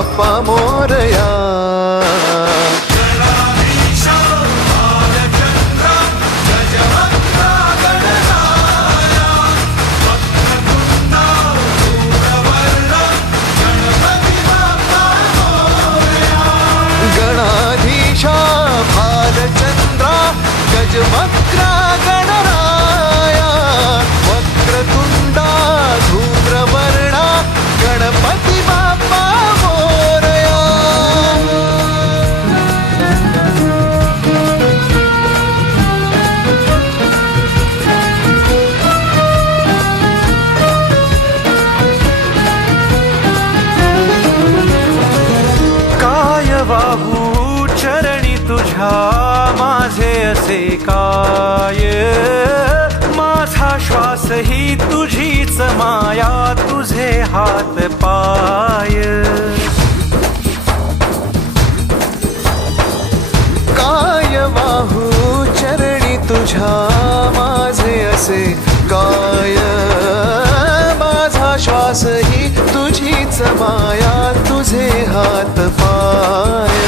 बाप्पा मोरया. गणाधीशा भालचंद्रा गजवक्रा गणराया वक्रतुंडा धूम्रवर्णा गणपती बाप्पा मोरया. काय वाहू चरणी तुझ्या माझे असे काय. माझा श्वास ही तुझीच माया तुझे हात पाय. काय वाहू चरणी तुझ्या माझे असे काय. माझा श्वास ही तुझीच माया तुझे हात पाय.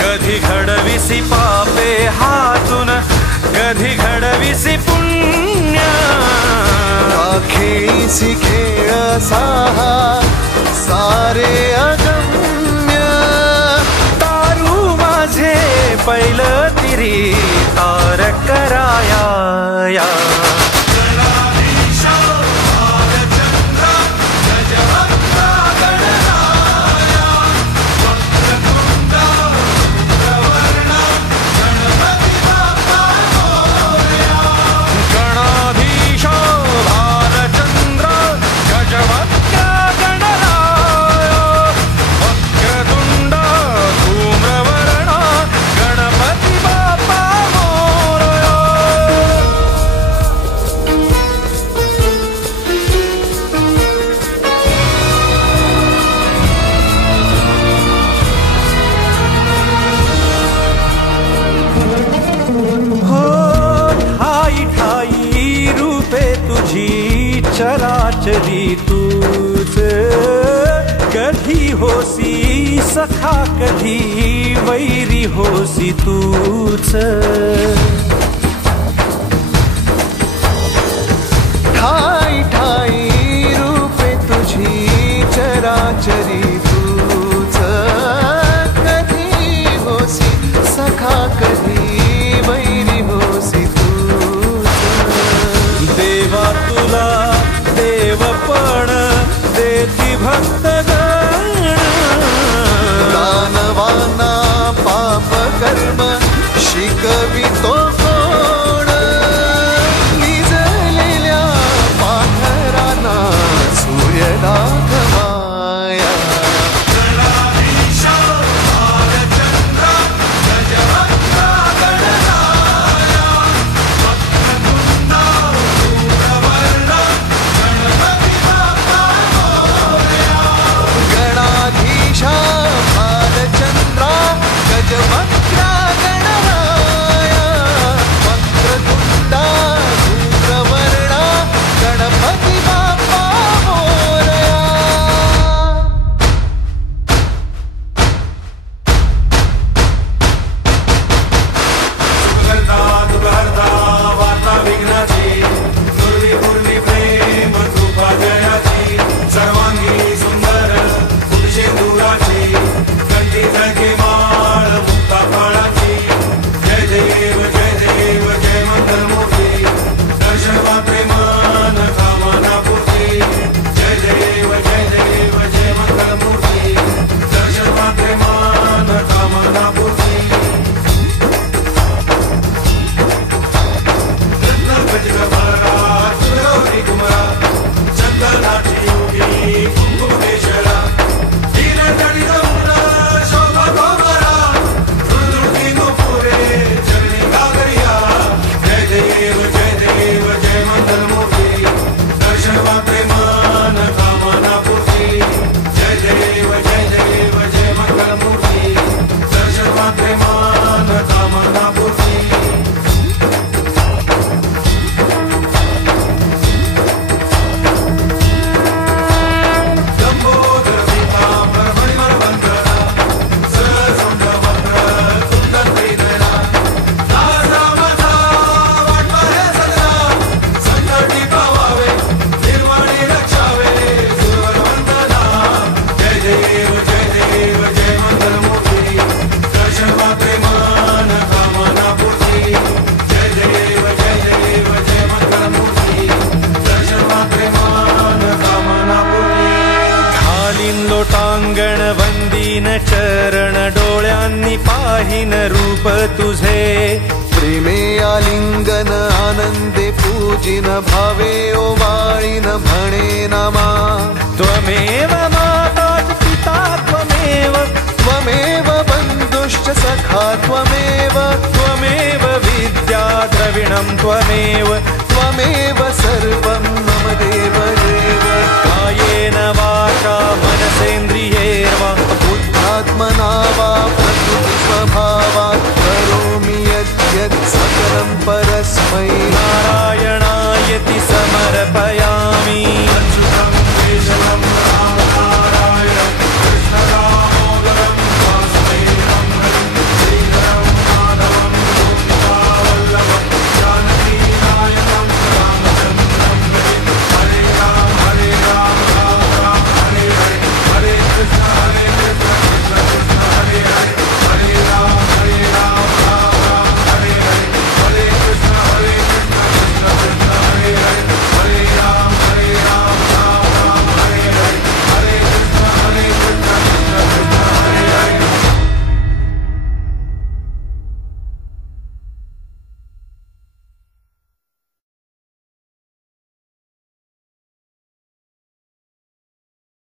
कधी घडविसी पापे हातून कधी घडविसी पुण्य. खेळीसी खेळ साहा सारे अगम्य. तारू माझे पैल तिरी तार कराया. चराचरी तूच कधी होसी सखा कधी वैरी होसी तूच. ठाई ठाई रूपे तुझी चराचरी तूच कधी होसी सखा कधी वैरी होसी तूच. देवा तुला देवपण देती भक्तगण. दानवाना पाप कर्म शिकवितो कोण. निजलेल्या पाखरांना सूर्य दाखवाया. भालचंद्रा गजवक्रा गणराया वंदीन चरण डोळ्यांनी पाहिन रूप तुझे प्रेमे आलिंगन आनंदे पूजिन भावे ओवाळीन म्हणे नमा त्वमेव माता पिता त्वमेव त्वमेव बन्धुश्च सखा त्वमेव त्वमेव विद्या द्रविणं त्वमेव त्वमेव सर्वं